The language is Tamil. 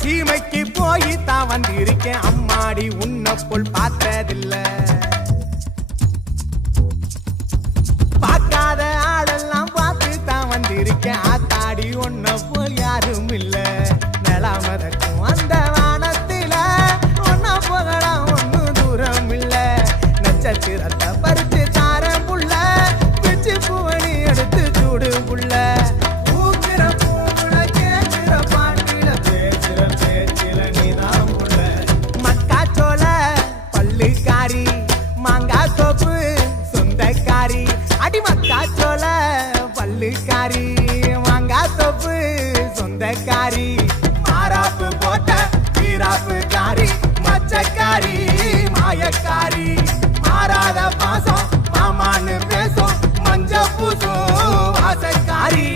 சீமைக்கு போய் தான் வந்திருக்கேன் அம்மாடி உன்னை போல் பார்த்ததில்ல பார்க்காத ஆளெல்லாம் பார்த்து தான் வந்திருக்கேன் ஆத்தாடி உன்னை போல் யாரும் இல்ல நிலாமதற்கும் அந்த வானத்தில ஒன்னா போகலாம் ஒன்னும் தூரம் இல்ல நட்சத்திரத்தை பறிச்சு தாரம் புள்ள பிச்சு பூவணி எடுத்து சூடு புள்ள பல்லுக்காரி மாங்கா தோப்பு சொந்தக்காரி மாறாப்பு போட்ட வீராப்பு காரி மச்சக்காரி மாயக்காரி மாறாத பாசம் மாமான்னு பேசும் மஞ்ச பூசும் வாசக்காரி